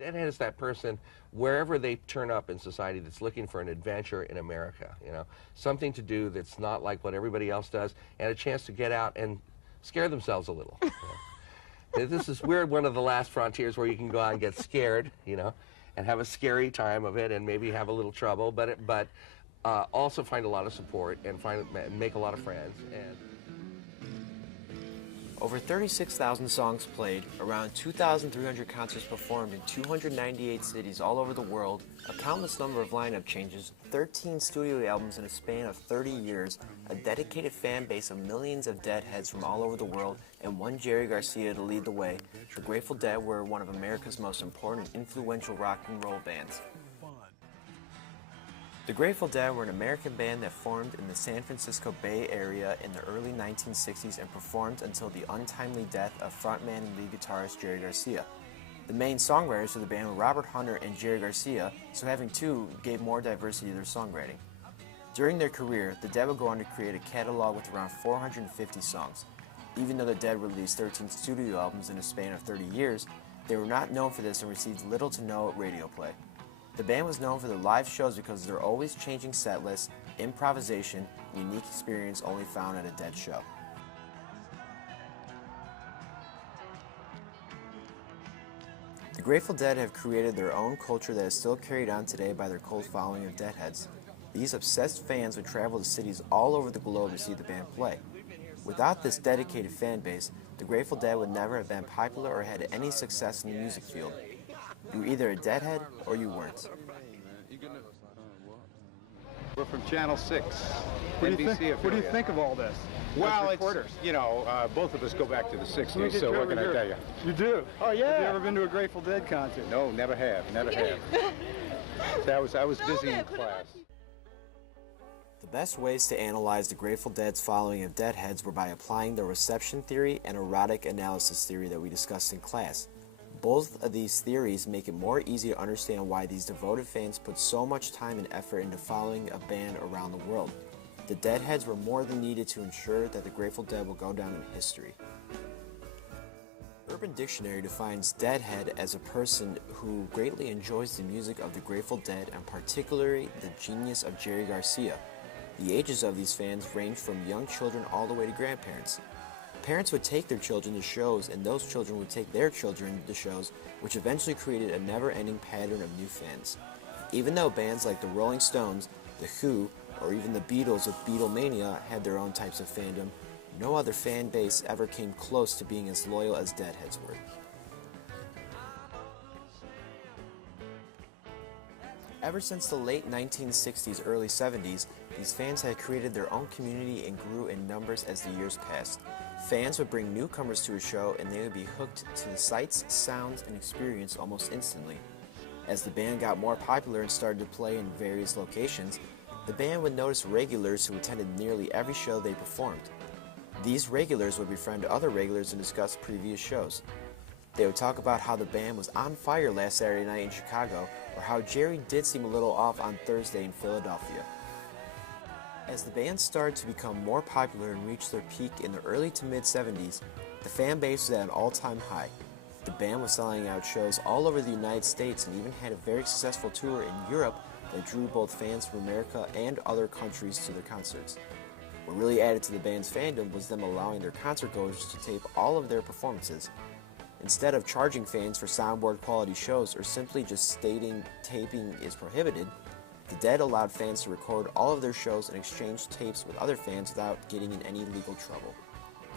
Deadhead is that person, wherever they turn up in society, that's looking for an adventure in America, you know, something to do that's not like what everybody else does, and a chance to get out and scare themselves a little. You know. We're one of the last frontiers where you can go out and get scared, you know, and have a scary time of it, and maybe have a little trouble, but also find a lot of support and make a lot of friends. And over 36,000 songs played, around 2,300 concerts performed in 298 cities all over the world, a countless number of lineup changes, 13 studio albums in a span of 30 years, a dedicated fan base of millions of Deadheads from all over the world, and one Jerry Garcia to lead the way, the Grateful Dead were one of America's most important and influential rock and roll bands. The Grateful Dead were an American band that formed in the San Francisco Bay Area in the early 1960s and performed until the untimely death of frontman and lead guitarist Jerry Garcia. The main songwriters of the band were Robert Hunter and Jerry Garcia, so having two gave more diversity to their songwriting. During their career, the Dead would go on to create a catalog with around 450 songs. Even though the Dead released 13 studio albums in a span of 30 years, they were not known for this and received little to no radio play. The band was known for their live shows because of their always changing set lists, improvisation, and unique experience only found at a Dead show. The Grateful Dead have created their own culture that is still carried on today by their cult following of Deadheads. These obsessed fans would travel to cities all over the globe to see the band play. Without this dedicated fan base, the Grateful Dead would never have been popular or had any success in the music field. You were either a Deadhead or you weren't. We're from Channel 6, What NBC do you think? What do you affiliate. think of all this? Well, Those it's, recorders. you know, both of us go back to the 60s, Let me get so you what over can I here. tell you? You do? Oh, yeah. Have you ever been to a Grateful Dead concert? No, never have, never have. So I was busy in class. The best ways to analyze the Grateful Dead's following of Deadheads were by applying the reception theory and erotic analysis theory that we discussed in class. Both of these theories make it more easy to understand why these devoted fans put so much time and effort into following a band around the world. The Deadheads were more than needed to ensure that the Grateful Dead will go down in history. Urban Dictionary defines Deadhead as a person who greatly enjoys the music of the Grateful Dead and particularly the genius of Jerry Garcia. The ages of these fans range from young children all the way to grandparents. Parents would take their children to shows, and those children would take their children to shows, which eventually created a never-ending pattern of new fans. Even though bands like the Rolling Stones, The Who, or even the Beatles with Beatlemania had their own types of fandom, no other fan base ever came close to being as loyal as Deadheads were. Ever since the late 1960s, early 70s, these fans had created their own community and grew in numbers as the years passed. Fans would bring newcomers to a show and they would be hooked to the sights, sounds, and experience almost instantly. As the band got more popular and started to play in various locations, the band would notice regulars who attended nearly every show they performed. These regulars would befriend other regulars and discuss previous shows. They would talk about how the band was on fire last Saturday night in Chicago, or how Jerry did seem a little off on Thursday in Philadelphia. As the band started to become more popular and reach their peak in the early to mid-70s, the fan base was at an all-time high. The band was selling out shows all over the United States and even had a very successful tour in Europe that drew both fans from America and other countries to their concerts. What really added to the band's fandom was them allowing their concert goers to tape all of their performances. Instead of charging fans for soundboard quality shows or simply just stating taping is prohibited, the Dead allowed fans to record all of their shows and exchange tapes with other fans without getting in any legal trouble.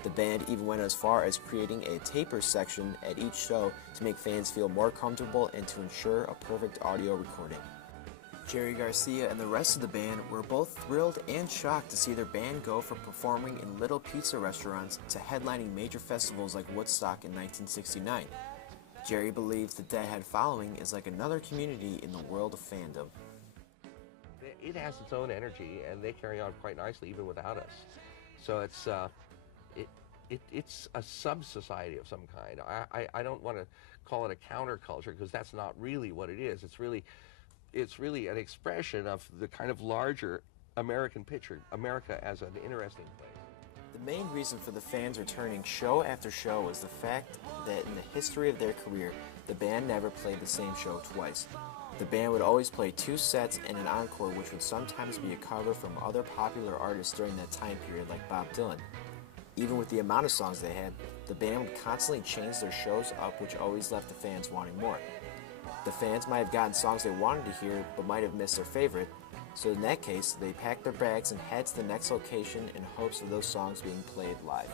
The band even went as far as creating a taper section at each show to make fans feel more comfortable and to ensure a perfect audio recording. Jerry Garcia and the rest of the band were both thrilled and shocked to see their band go from performing in little pizza restaurants to headlining major festivals like Woodstock in 1969. Jerry believes the Deadhead following is like another community in the world of fandom. It has its own energy, and they carry on quite nicely even without us. So it's a sub-society of some kind. I don't want to call it a counterculture because that's not really what it is. It's really an expression of the kind of larger American picture, America as an interesting place. The The main reason for the fans returning show after show was the fact that in the history of their career, the band never played the same show twice. The band would always play 2 sets and an encore, which would sometimes be a cover from other popular artists during that time period, like Bob Dylan. Even with the amount of songs they had, the band would constantly change their shows up, which always left the fans wanting more. The fans might have gotten songs they wanted to hear, but might have missed their favorite, so in that case, they packed their bags and head to the next location in hopes of those songs being played live.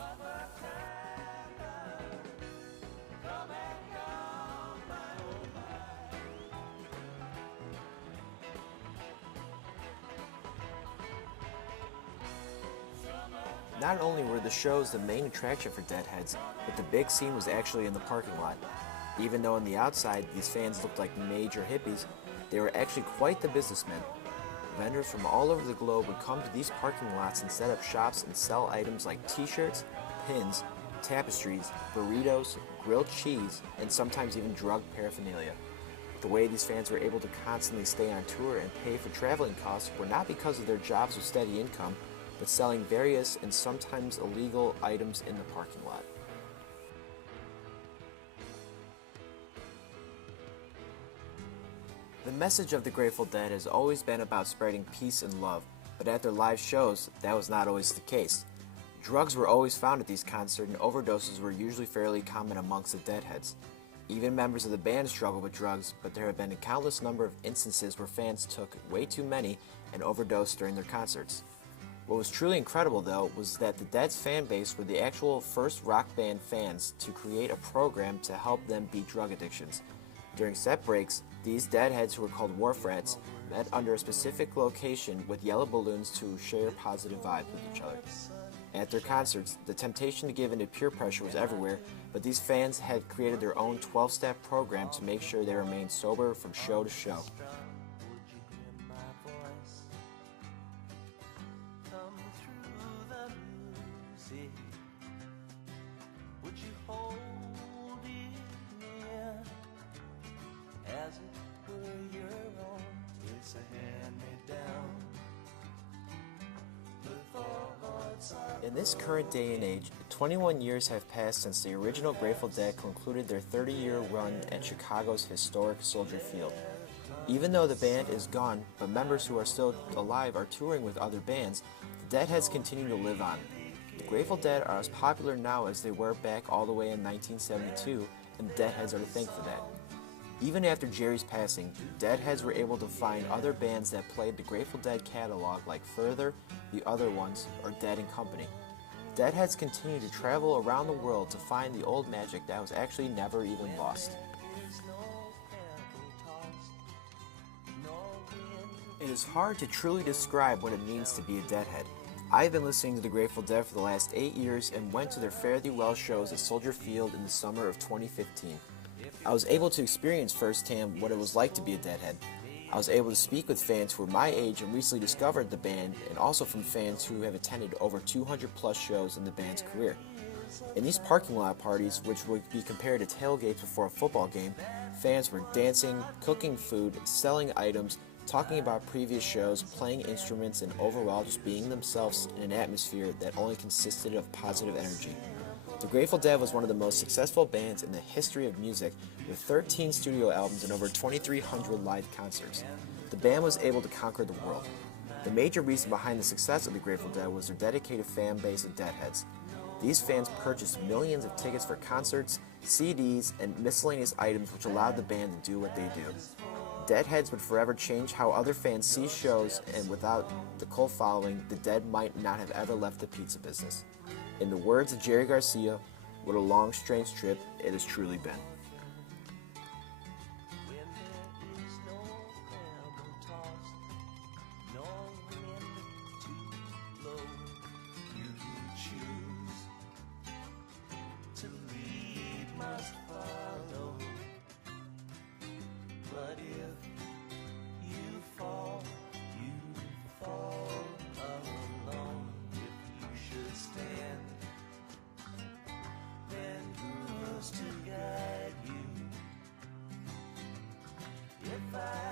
Not only were the shows the main attraction for Deadheads, but the big scene was actually in the parking lot. Even though on the outside these fans looked like major hippies, they were actually quite the businessmen. Vendors from all over the globe would come to these parking lots and set up shops and sell items like t-shirts, pins, tapestries, burritos, grilled cheese, and sometimes even drug paraphernalia. The way these fans were able to constantly stay on tour and pay for traveling costs were not because of their jobs with steady income, but selling various and sometimes illegal items in the parking lot. The message of the Grateful Dead has always been about spreading peace and love, but at their live shows, that was not always the case. Drugs were always found at these concerts, and overdoses were usually fairly common amongst the Deadheads. Even members of the band struggled with drugs, but there have been a countless number of instances where fans took way too many and overdosed during their concerts. What was truly incredible, though, was that the Dead's fan base were the actual first rock band fans to create a program to help them beat drug addictions. During set breaks, these Deadheads, who were called Wharf Rats, met under a specific location with yellow balloons to share positive vibes with each other. At their concerts, the temptation to give in to peer pressure was everywhere, but these fans had created their own 12-step program to make sure they remained sober from show to show. In this current day and age, 21 years have passed since the original Grateful Dead concluded their 30-year run at Chicago's historic Soldier Field. Even though the band is gone, but members who are still alive are touring with other bands, the Deadheads continue to live on. The Grateful Dead are as popular now as they were back all the way in 1972, and the Deadheads are to thank for that. Even after Jerry's passing, Deadheads were able to find other bands that played the Grateful Dead catalog like Further, The Other Ones, or Dead and Company. Deadheads continue to travel around the world to find the old magic that was actually never even lost. It is hard to truly describe what it means to be a Deadhead. I've been listening to the Grateful Dead for the last 8 years and went to their Fare Thee Well shows at Soldier Field in the summer of 2015. I was able to experience firsthand what it was like to be a Deadhead. I was able to speak with fans who were my age and recently discovered the band, and also from fans who have attended over 200 plus shows in the band's career. In these parking lot parties, which would be compared to tailgates before a football game, fans were dancing, cooking food, selling items, talking about previous shows, playing instruments, and overall just being themselves in an atmosphere that only consisted of positive energy. The Grateful Dead was one of the most successful bands in the history of music, with 13 studio albums and over 2,300 live concerts. The band was able to conquer the world. The major reason behind the success of the Grateful Dead was their dedicated fan base of Deadheads. These fans purchased millions of tickets for concerts, CDs, and miscellaneous items which allowed the band to do what they do. Deadheads would forever change how other fans see shows, and without the cult following, the Dead might not have ever left the pizza business. In the words of Jerry Garcia, what a long, strange trip it has truly been. To guide you, if I